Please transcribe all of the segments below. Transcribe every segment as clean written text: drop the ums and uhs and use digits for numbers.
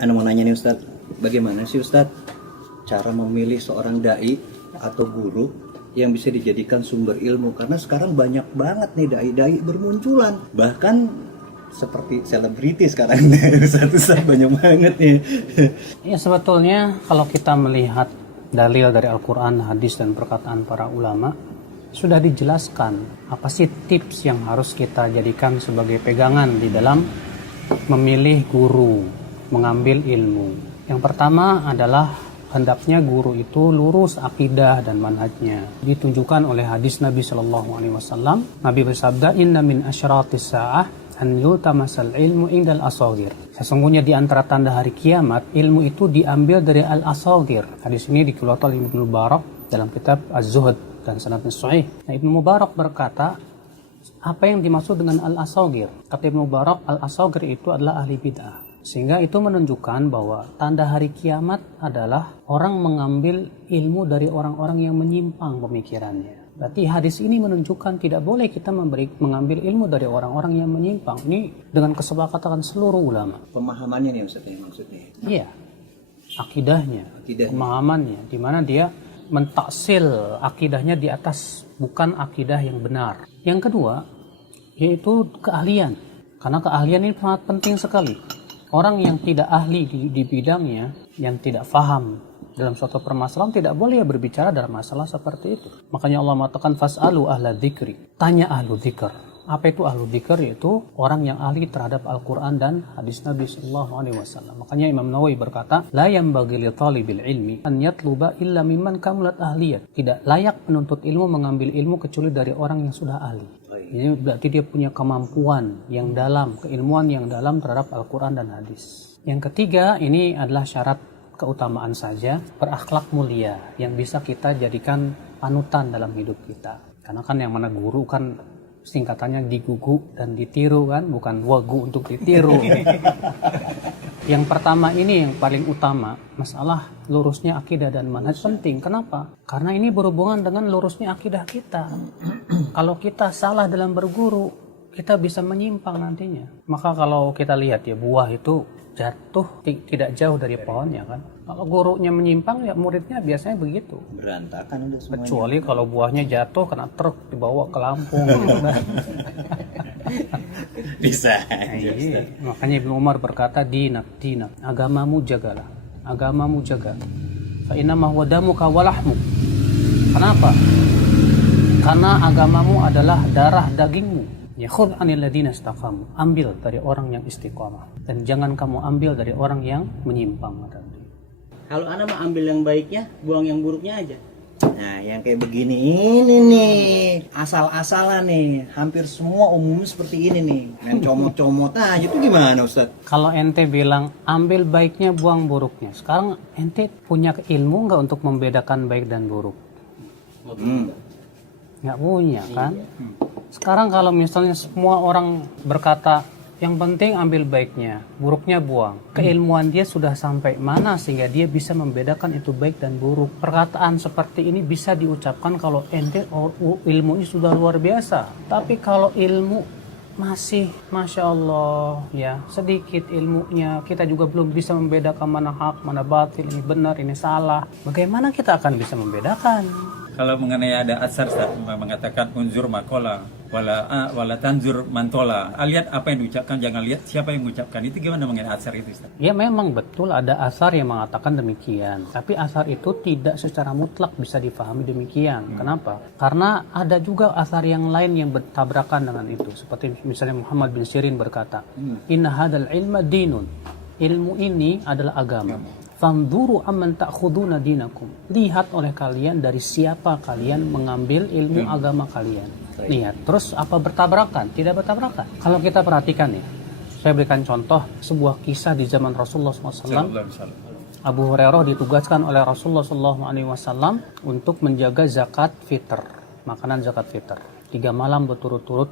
Anu mau nanya nih Ustadz, bagaimana sih Ustadz cara memilih seorang dai atau guru yang bisa dijadikan sumber ilmu? Karena sekarang banyak banget nih dai-dai bermunculan, bahkan seperti selebriti sekarang. Ustadz banyak banget nih. Ya sebetulnya kalau kita melihat dalil dari Al-Quran, hadis dan perkataan para ulama, sudah dijelaskan apa sih tips yang harus kita jadikan sebagai pegangan di dalam memilih guru, mengambil ilmu. Yang pertama adalah hendaknya guru itu lurus akidah dan manhajnya. Ditunjukkan oleh hadis Nabi Shallallahu Alaihi Wasallam. Nabi bersabda, Inna min asyratis sa'ah an yultamasal ilmu indal asagir. Sesungguhnya di antara tanda hari kiamat, ilmu itu diambil dari al-asagir. Hadis ini dikeluarkan oleh Ibnu Mubarak dalam kitab Az-Zuhd dan sanadnya sahih. Nah, Ibnu Mubarak berkata, apa yang dimaksud dengan al-asagir? Kata Ibnu Mubarak, al-asagir itu adalah ahli bid'ah. Sehingga itu menunjukkan bahwa tanda hari kiamat adalah orang mengambil ilmu dari orang-orang yang menyimpang pemikirannya. Berarti hadis ini menunjukkan tidak boleh kita mengambil ilmu dari orang-orang yang menyimpang. Ini dengan kesepakatan seluruh ulama. Pemahamannya nih Ustadz maksudnya. Iya, akidahnya. Pemahamannya, di mana dia mentaksil akidahnya di atas bukan akidah yang benar. Yang kedua, yaitu keahlian. Karena keahlian ini sangat penting sekali. Orang yang tidak ahli di bidangnya, yang tidak faham dalam suatu permasalahan, tidak boleh berbicara dalam masalah seperti itu. Makanya Allah mengatakan fas'alu ahla dzikri. Tanya ahlu dzikr. Apa itu ahlu dzikr? Yaitu orang yang ahli terhadap Al-Quran dan hadis Nabi sallallahu alaihi wasallam. Makanya Imam Nawawi berkata, la yanbaghi li talibil ilmi an yatluba illa mimman kamulat ahliyat. Tidak layak penuntut ilmu mengambil ilmu kecuali dari orang yang sudah ahli. Ini berarti dia punya kemampuan yang dalam, keilmuan yang dalam terhadap Al-Quran dan hadis. Yang ketiga, ini adalah syarat keutamaan saja, berakhlak mulia yang bisa kita jadikan panutan dalam hidup kita. Karena kan yang mana guru kan singkatannya digugu dan ditiru kan, bukan wagu untuk ditiru. Yang pertama ini yang paling utama, masalah lurusnya akidah dan manhaj penting. Kenapa? Karena ini berhubungan dengan lurusnya akidah kita. Kalau kita salah dalam berguru, kita bisa menyimpang nantinya. Maka kalau kita lihat ya, buah itu jatuh tidak jauh dari pohonnya kan. Kalau gurunya menyimpang ya muridnya biasanya begitu. Berantakan udah semuanya. Kecuali kalau buahnya jatuh kena truk dibawa ke Lampung gitu kan. Bisa. Iya. Makanya Ibnu Umar berkata, dinak, agamamu jagalah, agamamu jaga. Fa innama huwa damuka wa lahmuk. Kenapa? Karena agamamu adalah darah dagingmu. Ya khudh 'anil ladzina istaqamu. Ambil dari orang yang istiqamah dan jangan kamu ambil dari orang yang menyimpang. Kalau ana mau ambil yang baiknya, buang yang buruknya aja. Nah, yang kayak begini ini nih, asal-asalan nih, hampir semua umum seperti ini nih. Main comot-comot aja itu gimana Ustadz? Kalau ente bilang ambil baiknya, buang buruknya. Sekarang ente punya ilmu nggak untuk membedakan baik dan buruk? Nggak punya kan? Sekarang kalau misalnya semua orang berkata yang penting ambil baiknya, buruknya buang. Keilmuan dia sudah sampai mana sehingga dia bisa membedakan itu baik dan buruk. Perkataan seperti ini bisa diucapkan kalau ente ilmunya sudah luar biasa. Tapi kalau ilmu masih Masya Allah ya, sedikit ilmunya, kita juga belum bisa membedakan mana hak, mana batil, ini benar, ini salah. Bagaimana kita akan bisa membedakan? Kalau mengenai ada asar mengatakan unzur makola wala tanzur mantola. Lihat apa yang diucapkan, jangan lihat siapa yang mengucapkan. Itu gimana mengenai asar itu Ustaz? Ya memang betul ada asar yang mengatakan demikian. Tapi asar itu tidak secara mutlak bisa difahami demikian. Kenapa? Karena ada juga asar yang lain yang bertabrakan dengan itu. Seperti misalnya Muhammad bin Sirin berkata, Inna hadal ilma dinun. Ilmu ini adalah agama. Fanzuru amman ta'khuduna dinakum. Lihat oleh kalian dari siapa kalian mengambil ilmu agama kalian. Lihat. Terus apa bertabrakan? Tidak bertabrakan. Kalau kita perhatikan ya, saya berikan contoh sebuah kisah di zaman Rasulullah SAW. Abu Hurairah ditugaskan oleh Rasulullah SAW untuk menjaga zakat fitr, makanan zakat fitr. 3 malam berturut-turut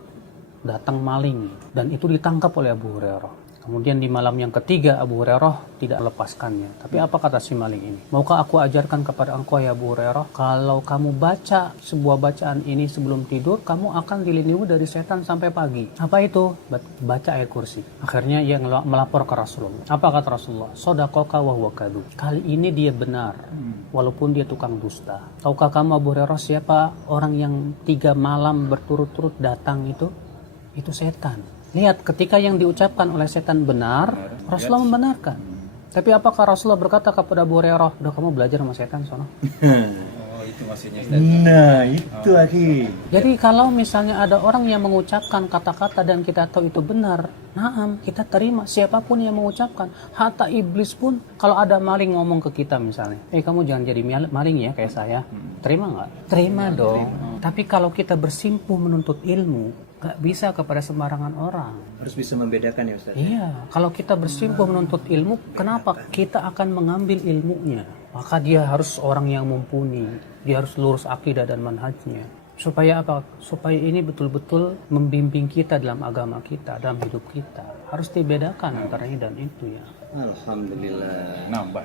datang maling dan itu ditangkap oleh Abu Hurairah. Kemudian di malam yang ketiga Abu Hurairah tidak melepaskannya. Tapi apa kata si maling ini? Maukah aku ajarkan kepada engkau ya Abu Hurairah, kalau kamu baca sebuah bacaan ini sebelum tidur, kamu akan dilindungi dari setan sampai pagi. Apa itu? Baca ayat kursi. Akhirnya ia melapor ke Rasulullah. Apa kata Rasulullah? Shadaqaka wa huwa kadzub. Kali ini dia benar, walaupun dia tukang dusta. Tahukah kamu Abu Hurairah siapa orang yang 3 malam berturut-turut datang itu? Itu setan. Lihat, ketika yang diucapkan oleh setan benar, Rasulullah membenarkan. Tapi apakah Rasulullah berkata kepada Abu Hurairah, udah kamu belajar sama setan sono? Oh, itu maksudnya. Nah, itu lagi. Jadi kalau misalnya ada orang yang mengucapkan kata-kata dan kita tahu itu benar, naam, kita terima siapapun yang mengucapkan. Hatta iblis pun, kalau ada maling ngomong ke kita misalnya, kamu jangan jadi maling ya kayak saya. Terima nggak? Terima dong. Tapi kalau kita bersimpuh menuntut ilmu, gak bisa kepada sembarangan orang. Harus bisa membedakan ya Ustaz. Iya, kalau kita bersimpuh menuntut ilmu, kenapa? Kita akan mengambil ilmunya. Maka dia harus orang yang mumpuni. Dia harus lurus akidah dan manhajnya. Supaya apa? Supaya ini betul-betul membimbing kita dalam agama kita, dalam hidup kita. Harus dibedakan antara ini dan itu ya. Alhamdulillah. Nambah.